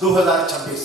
2026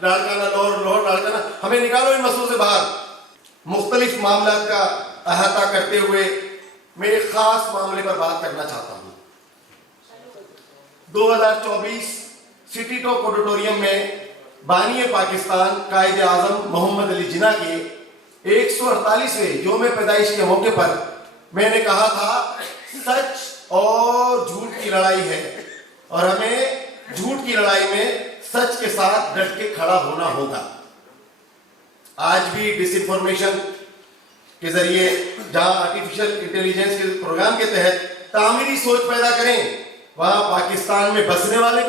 لاڑکانہ لاہور لاڑکانہ، ہمیں نکالو ان مسئلوں سے باہر۔ مختلف معاملات کا احاطہ کرتے ہوئے میں ایک خاص معاملے پر بات کرنا چاہتا ہوں۔ 2024 سٹی ٹاک آڈیٹوریم میں بانی پاکستان قائد اعظم محمد علی جناح کے 148ویں یوم پیدائش کے موقع پر میں نے کہا تھا سچ اور جھوٹ کی لڑائی ہے، اور ہمیں جھوٹ کی لڑائی میں سچ کے ساتھ ڈٹ کے کھڑا ہونا ہوگا۔ آج بھی ڈس انفارمیشن کے ذریعے جہاں آرٹیفیشل انٹیلیجنس کے پروگرام کے تحت تعمیری سوچ پیدا کریں، وہاں پاکستان میں بسنے والے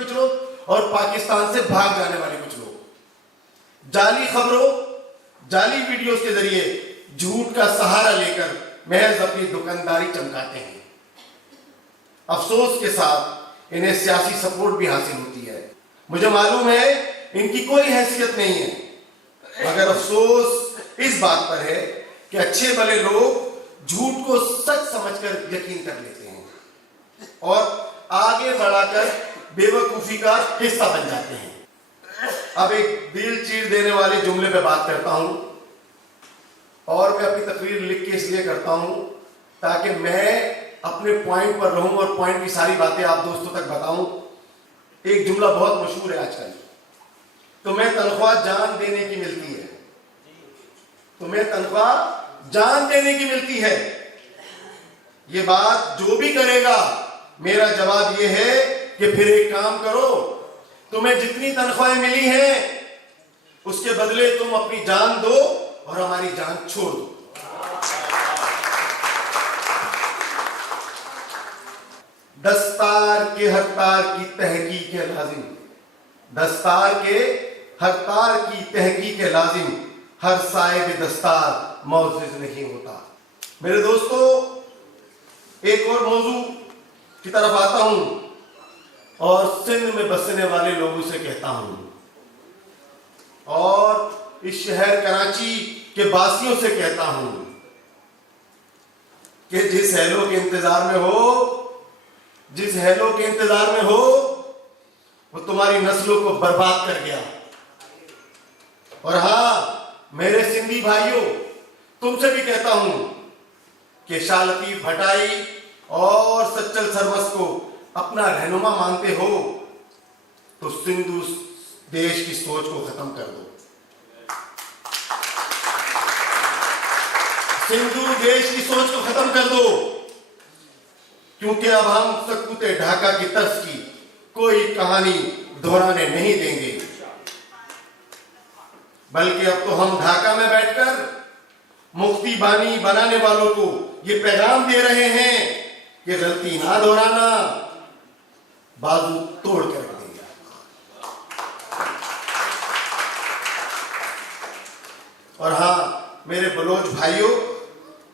کچھ لوگ اور پاکستان سے بھاگ جانے والے کچھ لوگ جعلی خبروں، جعلی ویڈیوز کے ذریعے جھوٹ کا سہارا لے کر محض اپنی دکانداری چمکاتے ہیں۔ افسوس کے ساتھ انہیں سیاسی سپورٹ بھی حاصل ہوتی ہے۔ مجھے معلوم ہے ان کی کوئی حیثیت نہیں ہے، مگر افسوس اس بات پر ہے کہ اچھے بھلے لوگ جھوٹ کو سچ سمجھ کر یقین کر لیتے ہیں اور آگے بڑھا کر بے وقوفی کا حصہ بن جاتے ہیں۔ اب ایک دل چیر دینے والے جملے پہ بات کرتا ہوں، اور میں اپنی تقریر لکھ کے اس لیے کرتا ہوں تاکہ میں اپنے پوائنٹ پر رہوں اور پوائنٹ کی ساری باتیں آپ دوستوں تک بتاؤں۔ ایک جملہ بہت مشہور ہے آج کل، تمہیں تنخواہ جان دینے کی ملتی ہے، تمہیں تنخواہ جان دینے کی ملتی ہے۔ یہ بات جو بھی کرے گا، میرا جواب یہ ہے کہ پھر ایک کام کرو، تمہیں جتنی تنخواہیں ملی ہیں اس کے بدلے تم اپنی جان دو اور ہماری جان چھوڑ دو۔ دستار کے ہر تار کی تحقیق ہے لازم، دستار کے ہر تار کی تحقیق ہے لازم، ہر صاحب دستار معزز نہیں ہوتا۔ میرے دوستو، ایک اور موضوع کی طرف آتا ہوں اور سندھ میں بسنے والے لوگوں سے کہتا ہوں اور اس شہر کراچی کے باسیوں سے کہتا ہوں کہ جس ہیلو کے انتظار میں ہو وہ تمہاری نسلوں کو برباد کر گیا۔ اور ہاں میرے سندھی بھائیوں، تم سے بھی کہتا ہوں کہ شاہ لطیف بھٹائی اور سچل سرمس کو اپنا رہنما مانتے ہو تو سندھو دیش کی سوچ کو ختم کر دو، سندھو دیش کی سوچ کو ختم کر دو، کیونکہ اب ہم سکوتے ڈھاکہ کی طرز کی کوئی کہانی دہرانے نہیں دیں گے، بلکہ اب تو ہم ڈھاکہ میں بیٹھ کر مفتی بانی بنانے والوں کو یہ پیغام دے رہے ہیں کہ غلطی نہ دہرانا، بازو توڑ کر رکھ دیں گے۔ اور ہاں میرے بلوچ بھائیوں،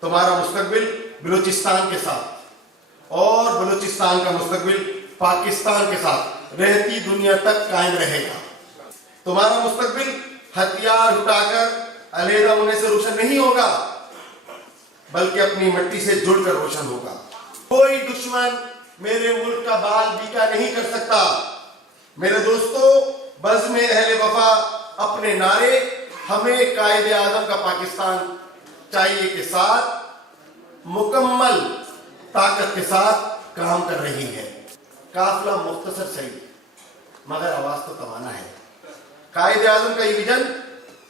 تمہارا مستقبل بلوچستان کے ساتھ اور بلوچستان کا مستقبل پاکستان کے ساتھ رہتی دنیا تک قائم رہے گا۔ تمہارا مستقبل ہتھیار اٹھا کر علیحدہ ہونے سے روشن نہیں ہوگا، بلکہ اپنی مٹی سے جڑ کر روشن ہوگا۔ کوئی دشمن میرے ملک کا بال بیکا نہیں کر سکتا۔ میرے دوستو، بزم اہل وفا اپنے نعرے ہمیں قائد اعظم کا پاکستان چاہیے کے ساتھ مکمل طاقت کے ساتھ کام کر رہی ہے۔ قافلہ مختصر صحیح مگر آواز تو توانا ہے۔ قائد اعظم کا یہ ویژن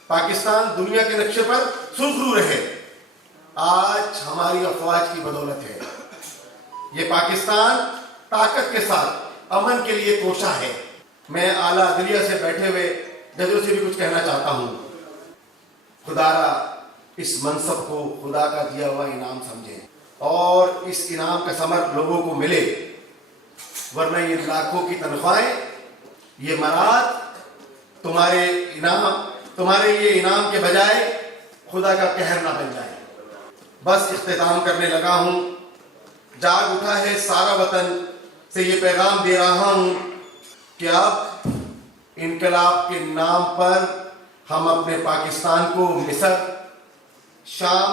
پاکستان دنیا کے نقشے پر سرخرو رہے، آج ہماری افواج کی بدولت ہے۔ یہ پاکستان طاقت کے ساتھ امن کے لیے کوشاں ہے۔ میں اعلیٰ عدلیہ سے بیٹھے ہوئے ججوں سے بھی کچھ کہنا چاہتا ہوں، خدا را اس منصب کو خدا کا دیا ہوا انعام سمجھیں اور اس انعام کا ثمر لوگوں کو ملے، ورنہ یہ لاکھوں کی تنخواہیں، یہ مراد تمہارے لیے انعام کے بجائے خدا کا قہر نہ بن جائے۔ بس اختتام کرنے لگا ہوں۔ جاگ اٹھا ہے سارا وطن سے یہ پیغام دے رہا ہوں کہ اب انقلاب کے نام پر ہم اپنے پاکستان کو مصر، شام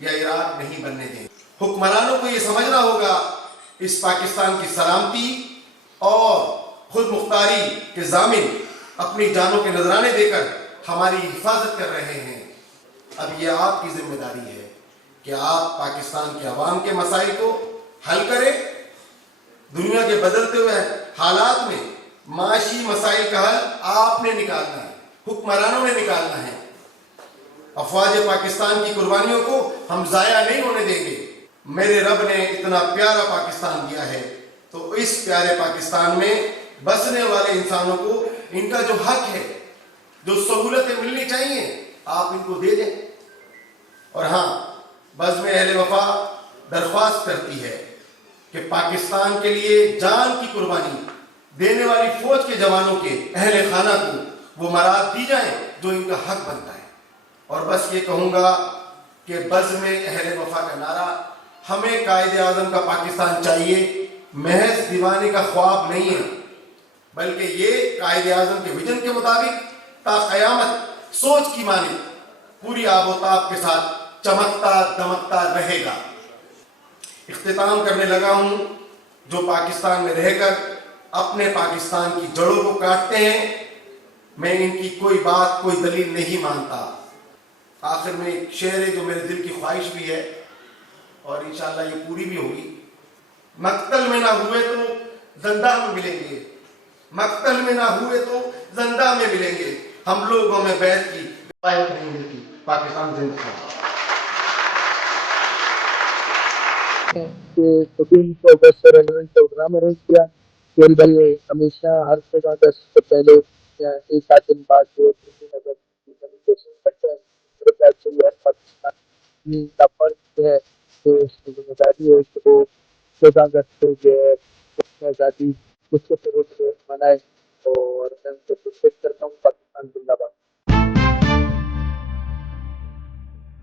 یا عراق نہیں بننے دیں۔ حکمرانوں کو یہ سمجھنا ہوگا اس پاکستان کی سلامتی اور خود مختاری کے ضامن اپنی جانوں کے نذرانے دے کر ہماری حفاظت کر رہے ہیں۔ اب یہ آپ کی ذمہ داری ہے کہ آپ پاکستان کے عوام کے مسائل کو حل کریں۔ دنیا کے بدلتے ہوئے حالات میں معاشی مسائل کا حل آپ نے نکالنا ہے، حکمرانوں نے نکالنا ہے۔ افواج پاکستان کی قربانیوں کو ہم ضائع نہیں ہونے دیں گے۔ میرے رب نے اتنا پیارا پاکستان دیا ہے تو اس پیارے پاکستان میں بسنے والے انسانوں کو ان کا جو حق ہے، جو سہولتیں ملنی چاہیے، آپ ان کو دے دیں۔ اور ہاں، بزم اہل وفا درخواست کرتی ہے کہ پاکستان کے لیے جان کی قربانی دینے والی فوج کے جوانوں کے اہل خانہ کو وہ مراد دی جائیں جو ان کا حق بنتا ہے۔ اور بس یہ کہوں گا کہ بزم اہل وفا کا نعرہ ہمیں قائد اعظم کا پاکستان چاہیے محض دیوانے کا خواب نہیں ہے، بلکہ یہ قائد اعظم کے ویژن کے مطابق تا قیامت سوچ کی مانند پوری آب و تاب کے ساتھ چمکتا دمکتا رہے گا۔ اختتام کرنے لگا ہوں، جو پاکستان میں رہ کر اپنے پاکستان کی جڑوں کو کاٹتے ہیں، میں ان کی کوئی بات کوئی دلیل نہیں مانتا۔ آخر میں ایک شعر ہے جو میرے دل کی خواہش بھی ہے اور انشاءاللہ یہ پوری بھی ہوگی۔ مقتل میں نہ ہوئے تو زندہ میں ملیں گے، مقتل میں نہ ہوئے تو زندہ میں ملیں گے، ہم لوگوں میں بیعت کی روایت نہیں ملتی۔ پاکستان زندہ ہے۔ کہ سکون کو بسر پروگرام ارینج کیا کہ بھائی ہمیشہ ہر جگہ کا اس سے پہلے ایک آدھ دن بعد جو نظر کمیونیکیشن کرتے ہیں میرے خیال سے یہ پاکستان کا فرض ہے کہ اس کی ذمہ داری ہے کہ وہ 14 اگست کو جو ہے آزادی اس سے